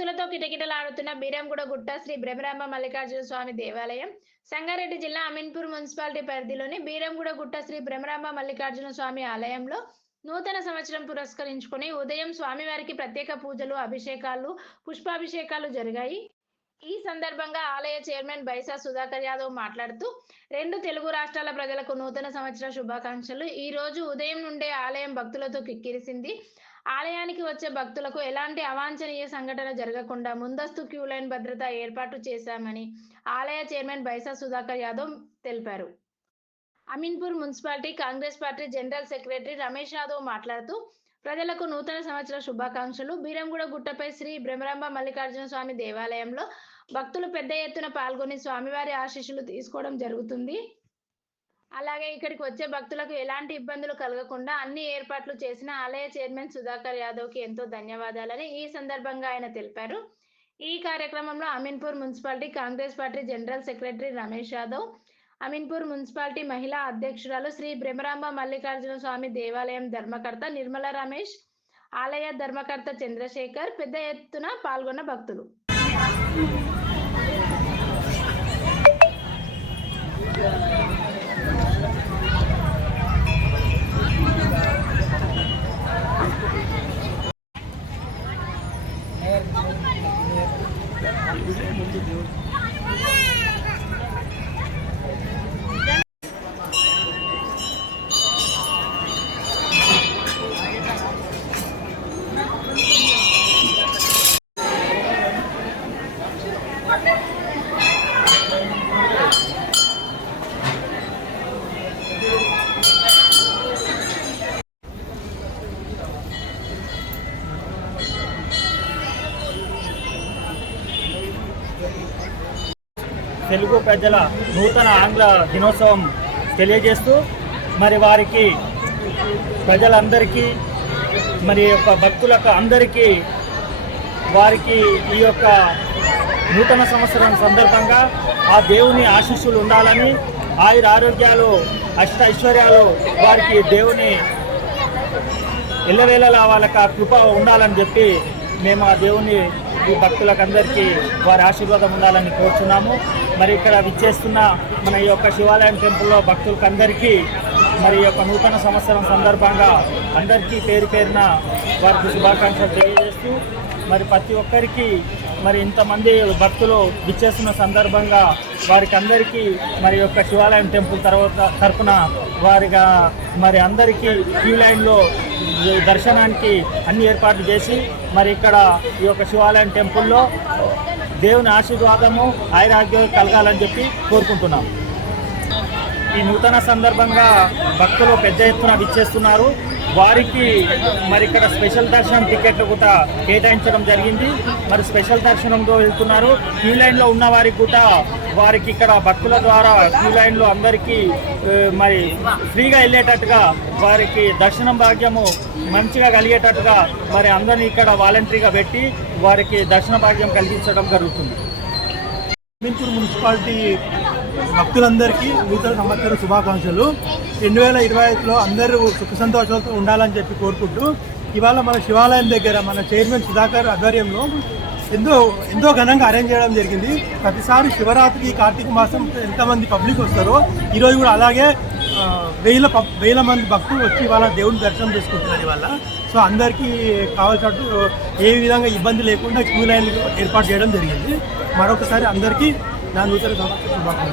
కిటకిటలాడుతున్న బీరంగూడ గుట్ట శ్రీ బ్రహ్మరామ మల్లికార్జున స్వామి దేవాలయం సంగారెడ్డి జిల్లా అమీన్పూర్ మున్సిపాలిటీ పరిధిలోని బీరంగూడ గుట్ట శ్రీ బ్రహ్మరాంబ మల్లికార్జున స్వామి ఆలయంలో నూతన సంవత్సరం పురస్కరించుకుని ఉదయం స్వామివారికి ప్రత్యేక పూజలు అభిషేకాలు పుష్పాభిషేకాలు జరిగాయి. ఈ సందర్భంగా ఆలయ చైర్మన్ బైసా సుధాకర్ యాదవ్ మాట్లాడుతూ రెండు తెలుగు రాష్ట్రాల ప్రజలకు నూతన సంవత్సర శుభాకాంక్షలు. ఈ రోజు ఉదయం నుండే ఆలయం భక్తులతో కిక్కిరిసింది. ఆలయానికి వచ్చే భక్తులకు ఎలాంటి అవాంఛనీయ సంఘటన జరగకుండా ముందస్తు క్యూ లైన్ భద్రత ఏర్పాటు చేశామని ఆలయ చైర్మన్ బైసా సుధాకర్ యాదవ్ తెలిపారు. Ameenpur municipality Congress party general secretary Ramesh Yadav మాట్లాడుతూ ప్రజలకు నూతన సంవత్సర శుభాకాంక్షలు. బీరంగూడ గుట్టపై శ్రీ బ్రహ్మరాంబ మల్లికార్జున స్వామి దేవాలయంలో భక్తులు పెద్ద ఎత్తున పాల్గొని స్వామివారి ఆశీస్సులు తీసుకోవడం జరుగుతుంది. అలాగే ఇక్కడికి వచ్చే భక్తులకు ఎలాంటి ఇబ్బందులు కలగకుండా అన్ని ఏర్పాట్లు చేసిన ఆలయ చైర్మన్ సుధాకర్ యాదవ్కి ఎంతో ధన్యవాదాలని ఈ సందర్భంగా ఆయన తెలిపారు. ఈ కార్యక్రమంలో Ameenpur municipality Congress party general secretary Ramesh Yadav Ameenpur municipality మహిళా అధ్యక్షురాలు శ్రీ బ్రహ్మరాంబ మల్లికార్జున స్వామి దేవాలయం ధర్మకర్త నిర్మల రమేష్ ఆలయ ధర్మకర్త చంద్రశేఖర్ పెద్ద ఎత్తున పాల్గొన్న భక్తులు. Thank you. తెలుగు ప్రజల నూతన ఆంగ్ల దినోత్సవం తెలియజేస్తూ మరి వారికి ప్రజలందరికీ మరి యొక్క భక్తులకు అందరికీ వారికి ఈ యొక్క నూతన సంవత్సరం సందర్భంగా ఆ దేవుని ఆశీస్సులు ఉండాలని ఆయుర ఆరోగ్యాలు అష్ట ఐశ్వర్యాలు వారికి దేవుని ఇళ్ళవేళలా వాళ్ళకి ఆ కృప ఉండాలని చెప్పి మేము ఆ దేవుని ఈ భక్తులకందరికీ వారి ఆశీర్వాదం ఉండాలని కోరుచున్నాము. మరి ఇక్కడ విచ్చేస్తున్న మన ఈ యొక్క శివాలయం టెంపుల్లో భక్తులకు అందరికీ మరి ఈ యొక్క నూతన సంవత్సరం సందర్భంగా అందరికీ పేరు పేరున వారికి శుభాకాంక్షలు తెలియజేస్తూ మరి ప్రతి ఒక్కరికి మరి ఇంతమంది భక్తులు విచ్చేస్తున్న సందర్భంగా వారికి అందరికీ మరి యొక్క శివాలయం టెంపుల్ తర్వాత తరపున వారిగా మరి అందరికీ క్యూ లైన్లో దర్శనానికి అన్ని ఏర్పాట్లు చేసి మరి ఇక్కడ ఈ యొక్క శివాలయం టెంపుల్లో దేవుని ఆశీర్వాదము ఆయురాగ్యం కలగాలని చెప్పి కోరుకుంటున్నాం. ఈ నూతన సందర్భంగా భక్తులు పెద్ద ఎత్తున విచ్చేస్తున్నారు. వారికి మరి ఇక్కడ స్పెషల్ దర్శనం టికెట్లు కూడా కేటాయించడం జరిగింది. మరి స్పెషల్ దర్శనంతో వెళ్తున్నారు. క్యూ లైన్లో ఉన్న వారికి కూడా వారికి ఇక్కడ భక్తుల ద్వారా క్యూ లైన్లో అందరికీ మరి ఫ్రీగా వెళ్ళేటట్టుగా వారికి దర్శనం భాగ్యము మంచిగా కలిగేటట్టుగా మరి అందరినీ ఇక్కడ వాలంటరీగా పెట్టి వారికి దర్శన భాగ్యం కలిగించడం జరుగుతుంది. మున్సిపాలిటీ భక్తులందరికీ నూతన సంవత్సర శుభాకాంక్షలు. రెండు వేల ఇరవై ఐదులో అందరూ సుఖ సంతోషాలతో ఉండాలని చెప్పి కోరుకుంటూ ఇవాళ మన శివాలయం దగ్గర మన చైర్మన్ సుధాకర్ ఆధ్వర్యంలో ఎంతో ఎంతో ఘనంగా అరేంజ్ చేయడం జరిగింది. ప్రతిసారి శివరాత్రి కార్తీక మాసం ఎంతమంది పబ్లిక్ వస్తారో ఈరోజు కూడా అలాగే వేల పబ్- వేల మంది భక్తులు వచ్చి ఇవాళ దేవుని దర్శనం చేసుకుంటున్నారు ఇవాళ. సో అందరికీ కావాల్సినట్టు ఏ విధంగా ఇబ్బంది లేకుండా క్యూ లైన్లు ఏర్పాటు చేయడం జరిగింది. మరొకసారి అందరికీ ನಾನು ನೂತನ ಸಂಸ್ಥೆ ಶುಭಾಶಯ